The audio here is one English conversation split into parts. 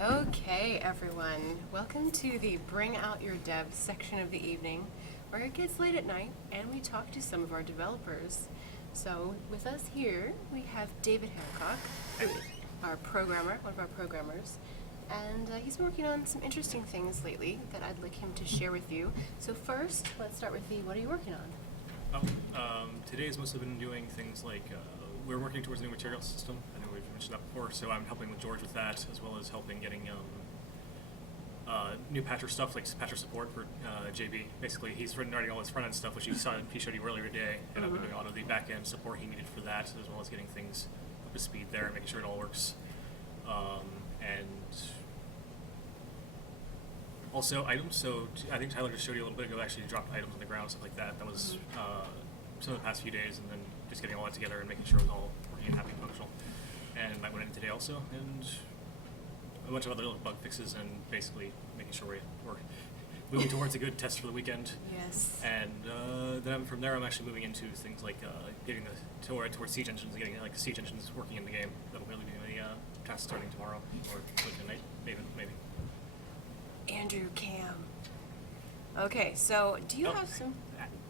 Okay, everyone. Welcome to the Bring Out Your Devs section of the evening, where it gets late at night and we talk to some of our developers. So, with us here, we have David Hancock, our programmer, one of our programmers, and he's been working on some interesting things lately that I'd like him to share with you. So first, let's start with what are you working on? Today has mostly been doing things like we're working towards a new material system. I know we've mentioned that before, so I'm helping with George with that, as well as helping getting new patcher stuff, like patcher support for JB. Basically, he's writing all his front end stuff, which he showed you earlier today, and I've been doing a lot of the back end support he needed for that, as well as getting things up to speed there, making sure it all works. And also items. So I think Tyler just showed you a little bit ago. Actually, dropped items on the ground, stuff like that. That was some of the past few days, and then just getting all that together and making sure it was all working and happy and functional. And I went in today also, and a bunch of other little bug fixes, and basically making sure we're moving towards a good test for the weekend. Yes. And then from there, I'm actually moving into things like getting towards siege engines, and getting like the siege engines working in the game. That'll really be my task starting tomorrow or tonight, maybe. Andrew Cam. Okay, so do you have some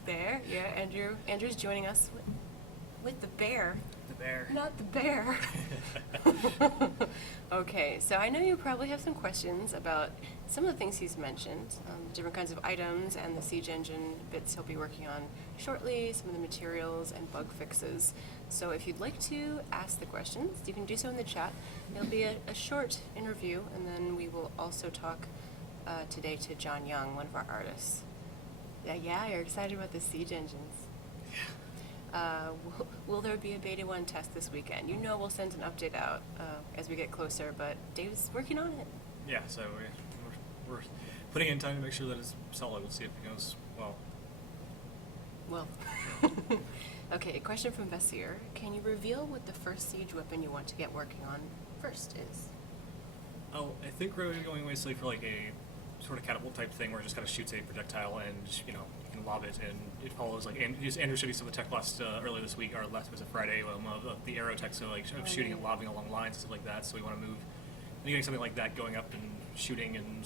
bear? Yeah, Andrew. Andrew's joining us with the bear. The bear. Not the bear. Okay, so I know you probably have some questions about some of the things he's mentioned, different kinds of items and the siege engine bits he'll be working on shortly, some of the materials and bug fixes. So if you'd like to ask the questions, you can do so in the chat. There'll be a short interview, and then we will also talk today to John Young, one of our artists. Yeah, you're excited about the siege engines. Yeah. Will there be a beta 1 test this weekend? You know we'll send an update out as we get closer, but Dave's working on it. Yeah, so we're putting in time to make sure that it's solid. We'll see if it goes well. Well. Okay, a question from Vasir. Can you reveal what the first siege weapon you want to get working on first is? Oh, I think we're going basically for like a sort of catapult type thing where it just kind of shoots a projectile and, you can lob it and it follows like, and Andrew showed you some of the tech last earlier this week, or last was it Friday, of the arrow tech, so like of shooting and lobbing along lines and stuff like that, so we want to move, and getting something like that going up and shooting and...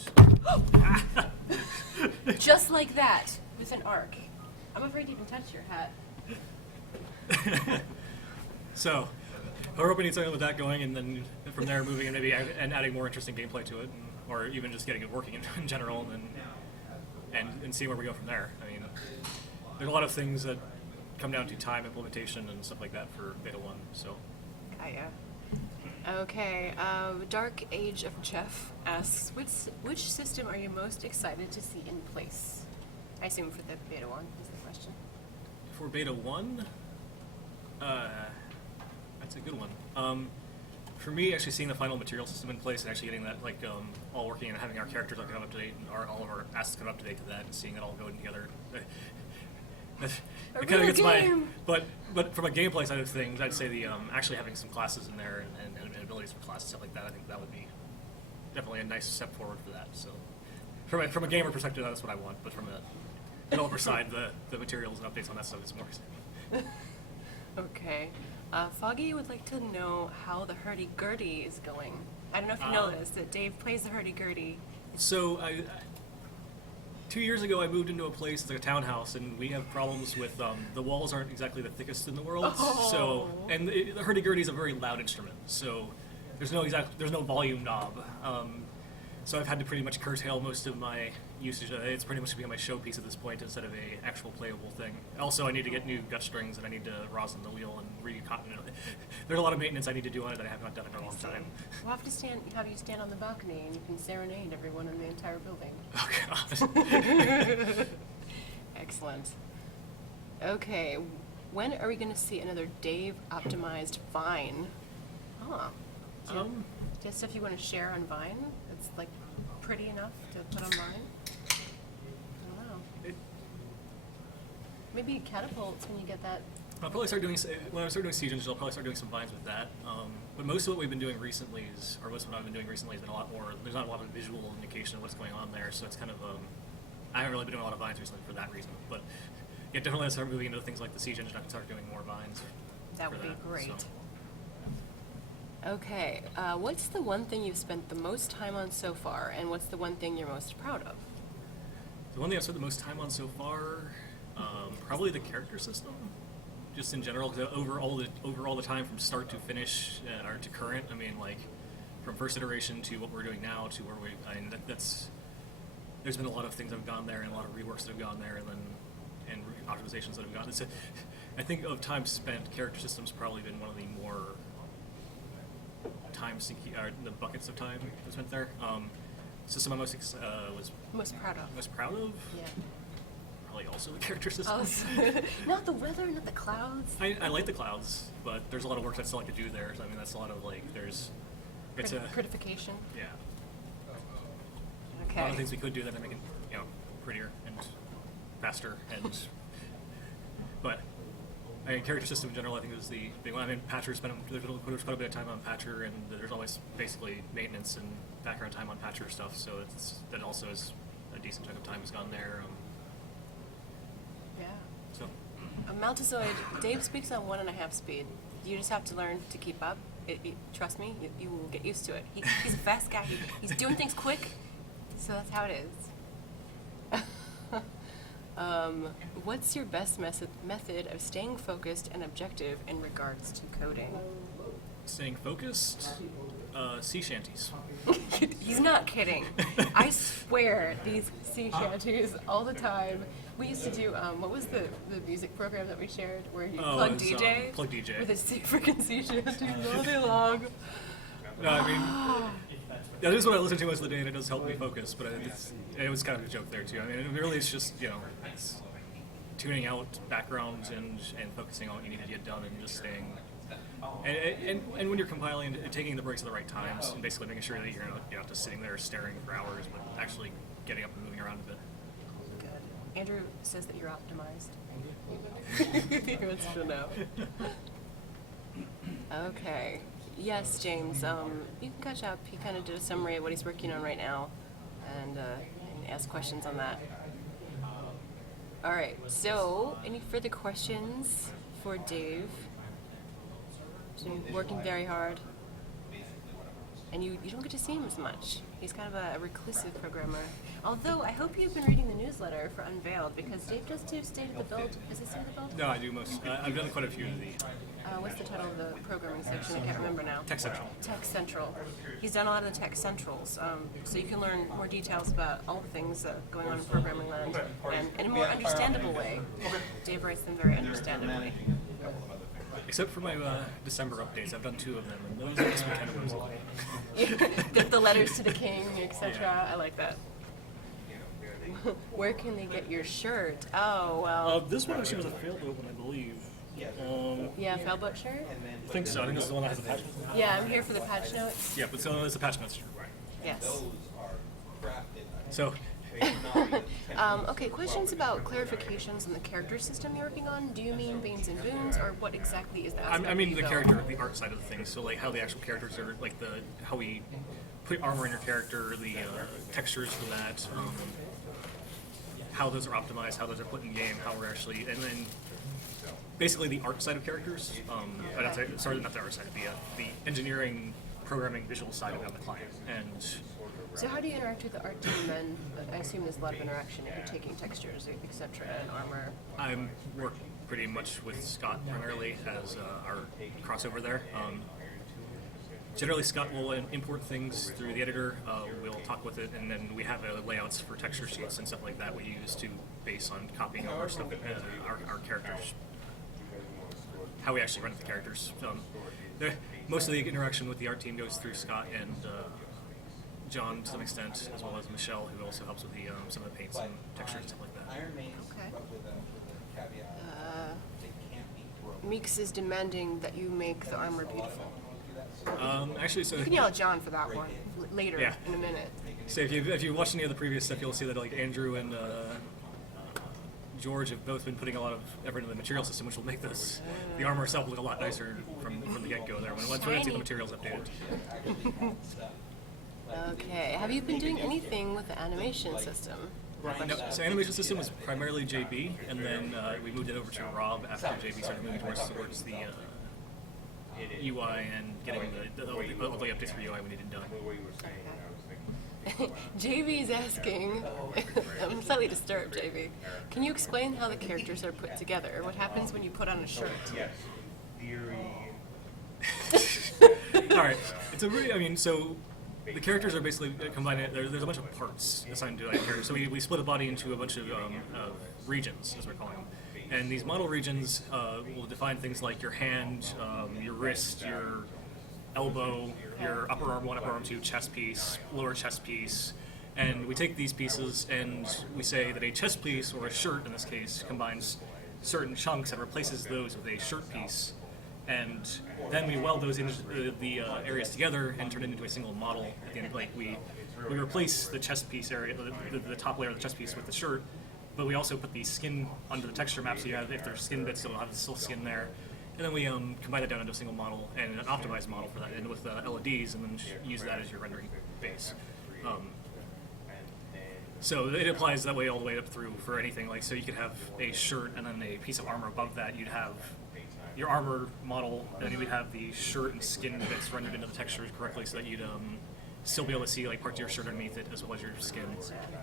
Just like that, with an arc. I'm afraid to even touch your hat. So, we're hoping to get something with that going, and then from there moving and maybe adding more interesting gameplay to it, or even just getting it working in general, and seeing where we go from there. I mean, there's a lot of things that come down to time, implementation, and stuff like that for Beta 1, so. Yeah. Okay, Dark Age of Jeff asks, which system are you most excited to see in place? I assume for the Beta 1 is the question. For Beta 1, that's a good one. For me, actually seeing the final material system in place and actually getting that all working and having our characters come up to date and all of our assets come up to date to that and seeing it all go together. It kind of gets but from a gameplay side of things, I'd say the actually having some classes in there and abilities for classes, stuff like that, I think that would be definitely a nice step forward for that. So from a gamer perspective, that's what I want, but from a developer side, the materials and updates on that stuff is more exciting. Okay. Foggy would like to know how the hurdy-gurdy is going. I don't know if you know this, that Dave plays the hurdy-gurdy. So 2 years ago, I moved into a place, it's like a townhouse, and we have problems with the walls aren't exactly the thickest in the world. Oh. So, and the hurdy-gurdy is a very loud instrument, so there's no volume knob. So I've had to pretty much curtail most of my usage. It's pretty much become my showpiece at this point instead of a actual playable thing. Also, I need to get new gut strings, and I need to rosin the wheel and there's a lot of maintenance I need to do on it that I have not done in a long time. We'll have to have you stand on the balcony and you can serenade everyone in the entire building. Oh God. Excellent. Okay, when are we going to see another Dave optimized Vine? Do you have stuff you want to share on Vine that's like pretty enough to put on Vine? I don't know. Maybe catapults when you get that. I'll probably start doing, when I start doing siege engines, I'll probably start doing some vines with that. But most of what we've been doing recently most of what I've been doing recently has been a lot more, there's not a lot of visual indication of what's going on there, so it's kind of, I haven't really been doing a lot of vines recently for that reason. But yeah, definitely I'll start moving into things like the siege engine, I can start doing more vines. That would be great. So. Okay, what's the one thing you've spent the most time on so far, and what's the one thing you're most proud of? The one thing I've spent the most time on so far, probably the character system, just in general. Because over all the time from start to finish or to current, I mean, like from first iteration to what we're doing now to where that's there's been a lot of things that have gone there and a lot of reworks that have gone there, and then optimizations that have gone. I think of time spent, character system's probably been one of the more time sinking, or the buckets of time that's spent there. System I was Most proud of? most proud of. Yeah. Probably also the character system. Oh, not the weather, not the clouds. I like the clouds, but there's a lot of work I still like to do there. So I mean, that's a lot of like it's a Critification. yeah. Okay. A lot of things we could do that make it prettier and faster and but I mean, character system in general I think is the big one. I mean, Patcher's there's quite a bit of time on Patcher, and there's always basically maintenance and background time on Patcher stuff, so that also is a decent chunk of time has gone there. Yeah. So Maltazoid, Dave speaks on 1.5 speed. You just have to learn to keep up. Trust me, you will get used to it. He's a fast guy. He's doing things quick, so that's how it is. What's your best method of staying focused and objective in regards to coding? staying focused, sea shanties. He's not kidding. I swear, these sea shanties all the time. We used to do, what was the music program that we shared where you plug DJ? Plug DJ. With a freaking sea shanties all day long. No, I mean, that is what I listen to most of the day, and it does help me focus. But it was kind of a joke there too. I mean, really, it's just it's tuning out backgrounds and focusing on what you need to get done, and just staying. And when you're compiling, taking the breaks at the right times, and basically making sure that you're not just sitting there staring for hours, but actually getting up and moving around a bit. Good. Andrew says that you're optimized. He wants to know. Okay. Yes, James. You can catch up. He kind of did a summary of what he's working on right now, and ask questions on that. All right. So, any further questions for Dave? So you're working very hard, and you don't get to see him as much. He's kind of a reclusive programmer. Although, I hope you've been reading the newsletter for Unveiled, because Dave does do State of the Build. Is it State of the Build? No, I do most. I've done quite a few of the What's the title of the programming section? I can't remember now. Tech Central. Tech Central. He's done a lot of the Tech Centrals, so you can learn more details about all the things going on in programming land, and in a more understandable way. Dave writes them very understandably. Except for my December updates, I've done 2 of them, and those makes me kind of whimsical. The letters to the king, etc. Yeah. I like that. Where can they get your shirt? Oh, well. This one actually was a failed one, I believe. Yeah, Failboat shirt? I think so. I think this is the one that has the patch. Yeah, I'm here for the patch notes. Yeah, but it's a patch notes. Right. Yes. So, Okay, questions about clarifications in the character system you're working on. Do you mean beans and boons, or what exactly is the aspect I mean you the built? character, the art side of things. So like how the actual characters are, like how we put armor in your character, the textures for that, how those are optimized, how those are put in game, how we're actually, and then basically the art side of characters. Not the art side, the engineering, programming, visual side of it on the client. And So how do you interact with the art team then? I assume there's a lot of interaction if you're taking textures, etc., and armor. I work pretty much with Scott primarily as our crossover there. Generally, Scott will import things through the editor. We'll talk with it, and then we have layouts for texture sheets and stuff like that we use to base on copying all our stuff, our characters, how we actually run the characters. Most of the interaction with the art team goes through Scott and John to some extent, as well as Michelle, who also helps with the some of the paints and textures and stuff like that. Okay. Meeks is demanding that you make the armor beautiful. Actually, so You can yell at John for that one later Yeah. in a minute. so if you watch any of the previous stuff, you'll see that like Andrew and George have both been putting a lot of effort into the material system, which will make the armor itself look a lot nicer from the get-go there when we see the materials updated. Okay. Have you been doing anything with the animation system? No, so animation system was primarily JB, and then we moved it over to Rob after JB started moving towards the UI and getting all the updates for UI we needed done. JV's asking, I'm slightly disturbed, JV. Can you explain how the characters are put together? What happens when you put on a shirt? All right, it's a really, I mean, so the characters are basically combined. There's a bunch of parts assigned to that character. So we split a body into a bunch of regions, as we're calling them. And these model regions will define things like your hand, your wrist, your elbow, your upper arm 1, upper arm 2, chest piece, lower chest piece. And we take these pieces and we say that a chest piece, or a shirt in this case, combines certain chunks and replaces those with a shirt piece. And then we weld those into the areas together and turn it into a single model at the end. Like we replace the chest piece area, the top layer of the chest piece with the shirt, but we also put the skin under the texture map, so you have, if there's skin bits, you'll have the still skin there. And then we combine that down into a single model and an optimized model for that, and with LEDs, and then use that as your rendering base. So it applies that way all the way up through for anything. Like, so you could have a shirt and then a piece of armor above that. You'd have your armor model, and then you would have the shirt and skin bits rendered into the textures correctly, so that you'd still be able to see like parts of your shirt underneath it as well as your skin.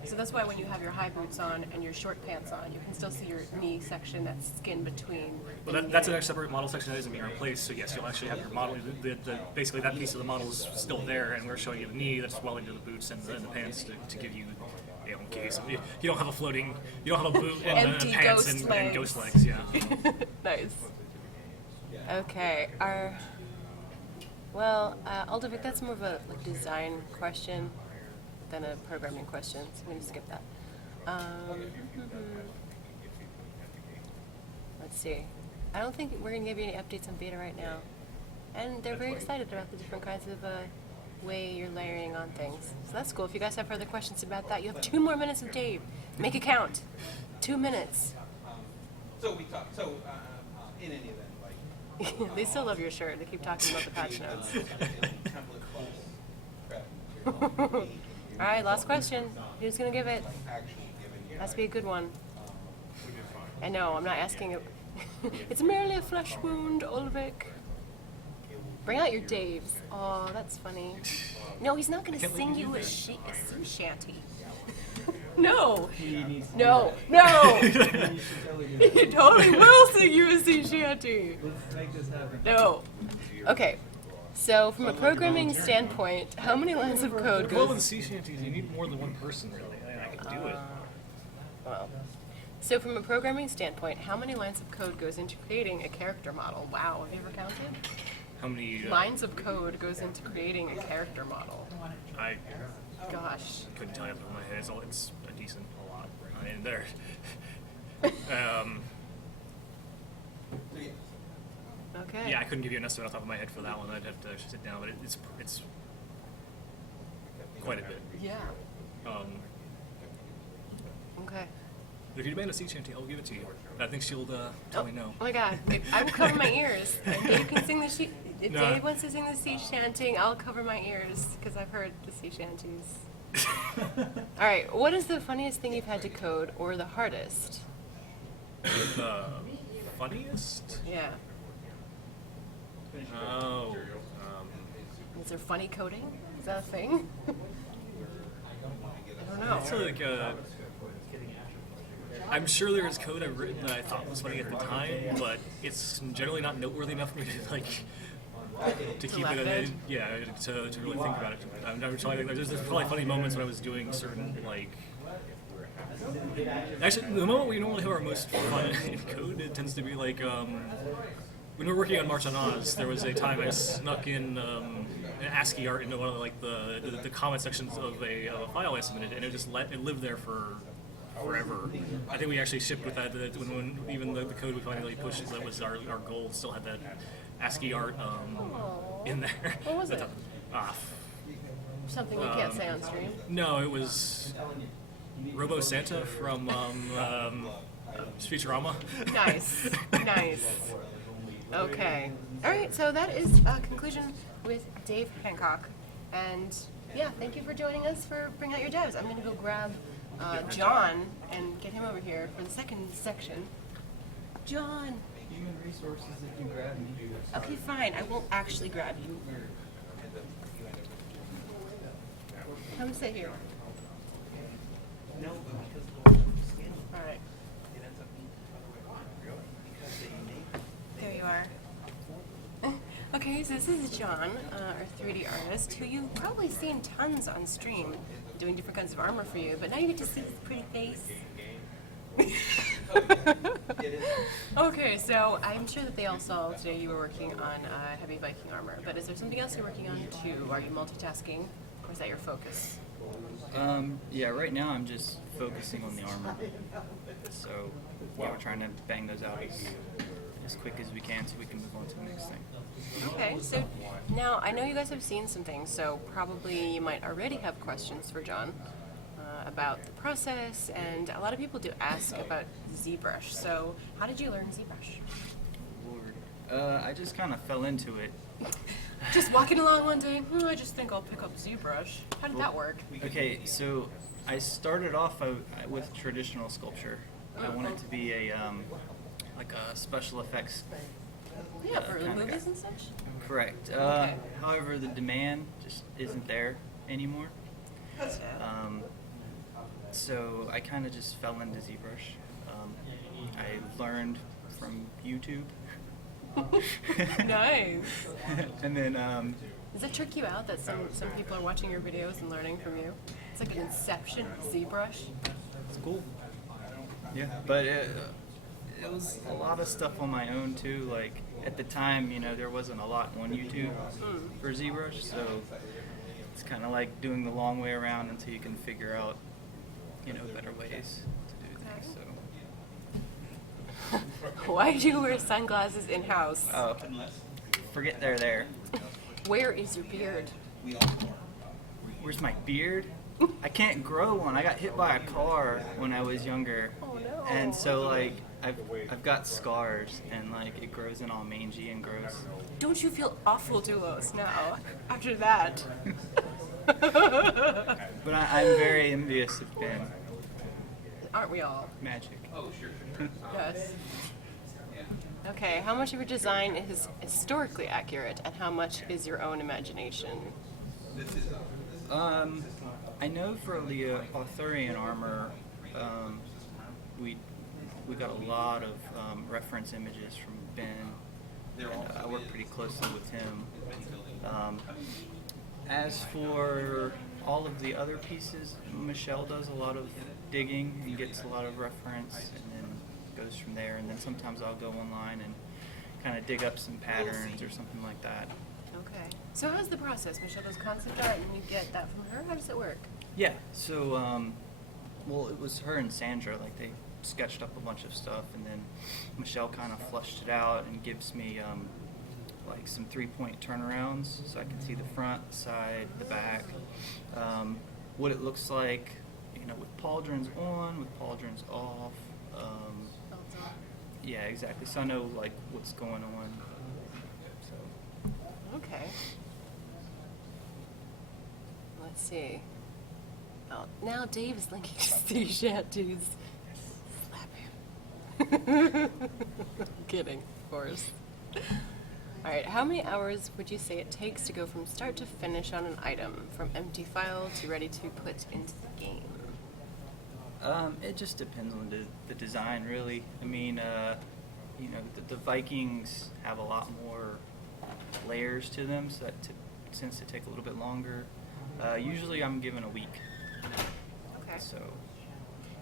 So that's why when you have your high boots on and your short pants on, you can still see your knee section, that's skin between. Well, that's a separate model section that isn't being replaced. So yes, you'll actually have your model. Basically, that piece of the model is still there, and we're showing you the knee that's welding to the boots and the pants to give you. In case you don't have a floating, you don't have a boot and pants and ghost legs. Yeah. Nice. Okay. Aldervic, that's more of a design question than a programming question, so I'm going to skip that. Let's see. I don't think we're going to give you any updates on beta right now. And they're very excited about the different kinds of way you're layering on things. So that's cool. If you guys have further questions about that, you have 2 more minutes with Dave. Make it count. 2 minutes. So we talk. So in any event, like They still love your shirt. They keep talking about the patch notes. All right, last question. Who's gonna give it? Has to be a good one. I know. I'm not asking it. It's merely a flesh wound, Ulrich. Bring out your Daves. Oh, that's funny. No, he's not gonna sing you a sea shanty. No. No. He totally will sing you a sea shanty. Let's make this happen. No. Okay. So, from a programming standpoint, how many lines of code Well, goes? with sea shanties, you need more than one person, really. I can do it. Well, so from a programming standpoint, how many lines of code goes into creating a character model? Wow, have you ever counted? How many Lines of code goes into creating a character model. I Gosh. couldn't tell you off the top of my head. It's a decent, a lot. I mean, there. Okay. Yeah, I couldn't give you an estimate off the top of my head for that one. I'd have to actually sit down, but it's quite a bit. Yeah. If Okay. you demand a sea shanty, I'll give it to you. I think she'll tell me no. Oh my God. I will cover my ears. If Dave can sing the if No. Dave wants to sing the sea shanting, I'll cover my ears because I've heard the sea shanties. All right. What is the funniest thing you've had to code, or the hardest? The funniest? Yeah. Oh. Is there funny coding? Is that a thing? I don't know. It's like I'm sure there is code I've written that I thought was funny at the time, but it's generally not noteworthy enough for me to to keep laugh it. at? To really think about it. I'm trying. There's probably funny moments when I was doing certain Actually, the moment we normally have our most fun in code, it tends to be like when we were working on March on Oz. There was a time I snuck in an ASCII art into one of the comment sections of a file I submitted, and it lived there for forever. I think we actually shipped with that when even the code we finally pushed, that was our goal, still had that ASCII art in there. What was it? Something you can't say on stream. No, it was Robo Santa from Futurama. Nice. Nice. Okay. All right, so that is a conclusion with Dave Hancock. And yeah, thank you for joining us for Bring Out Your Devs. I'm going to go grab John and get him over here for the second section. John. Human resources that can grab me. Okay, fine. I won't actually grab you. Come sit here. No, but because the skin, All right. it ends up being the other way around. Really? Because they make. There you are. Okay, so this is John, our 3D artist, who you've probably seen tons on stream doing different kinds of armor for you, but now you get to see his pretty face. Okay, so I'm sure that they all saw today you were working on heavy Viking armor, but is there something else you're working on too? Are you multitasking, or is that your focus? Yeah, right now I'm just focusing on the armor. So, yeah, we're trying to bang those out as quick as we can so we can move on to the next thing. Okay, so now I know you guys have seen some things, so probably you might already have questions for John about the process, and a lot of people do ask about ZBrush. So how did you learn ZBrush? Lord. I just kind of fell into it. Just walking along one day, I just think I'll pick up ZBrush. How did that work? Okay, so I started off with traditional sculpture. I wanted to be a like a special effects. Yeah, for kind of movies guy. and such? Correct. Okay. However, the demand just isn't there anymore. So I kind of just fell into ZBrush. I learned from YouTube. Nice. And then Does it trick you out that some people are watching your videos and learning from you? It's like an inception of ZBrush. it's cool. Yeah, but it was a lot of stuff on my own too. Like at the time, there wasn't a lot on YouTube for ZBrush, so it's kind of like doing the long way around until you can figure out, better ways to do things. So. Why do you wear sunglasses in house? Oh, forget they're there. Where is your beard? Where's my beard? I can't grow one. I got hit by a car when I was younger, Oh no. and so like I've got scars, and like it grows in all mangy and gross. Don't you feel awful, Doulos, now after that? But I'm very envious of Ben. Aren't we all? Magic. Oh, sure. Yes. Okay, how much of your design is historically accurate, and how much is your own imagination? I know for the Arthurian armor, we got a lot of reference images from Ben, and I work pretty closely with him. As for all of the other pieces, Michelle does a lot of digging and gets a lot of reference, and then goes from there. And then sometimes I'll go online and kind of dig up some patterns or something like that. Okay. So how's the process? Michelle does concept art, and you get that from her. How does it work? Yeah, so, well, it was her and Sandra, like, they sketched up a bunch of stuff, and then Michelle kind of flushed it out and gives me, like, some 3-point turnarounds, so I can see the front, the side, the back, what it looks like, with pauldrons on, with pauldrons off, yeah, exactly, so I know, like, what's going on, so. Okay. Let's see. Oh, now Dave is linking to sea shanties. Slap him. Kidding, of course. Alright, how many hours would you say it takes to go from start to finish on an item, from empty file to ready to put into the game? It just depends on the design, really. I mean, the Vikings have a lot more layers to them, so that tends to take a little bit longer. Usually I'm given a week. Okay. So,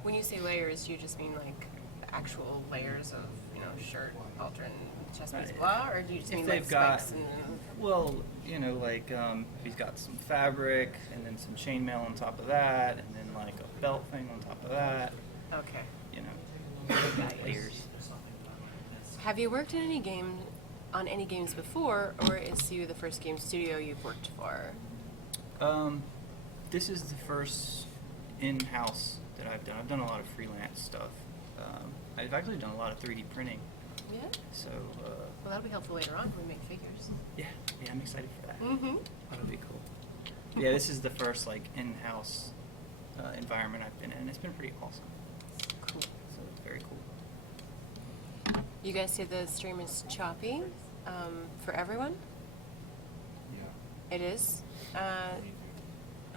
When you say layers, you just mean like the actual layers of, shirt, pauldron, chest piece, blah, or do you just if mean like they've got, specs and... well, like, he's got some fabric, and then some chainmail on top of that, and then like a belt thing on top of that, Okay. layers. Have you worked in on any games before, or is CU the first game studio you've worked for? This is the first in-house that I've done. I've done a lot of freelance stuff. I've actually done a lot of 3D printing. Yeah? So, Well, that'll be helpful later on when we make figures. yeah, I'm excited for that. Mm-hmm. That'll be cool. Yeah, this is the first like in-house environment I've been in. It's been pretty awesome. Cool. So it's very cool. You guys say the stream is choppy for everyone? It is?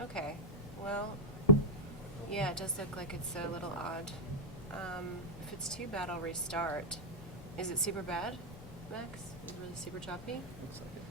Okay. Well, yeah, it does look like it's a little odd. If it's too bad, I'll restart. Is it super bad, Max? Is it really super choppy? Looks like it.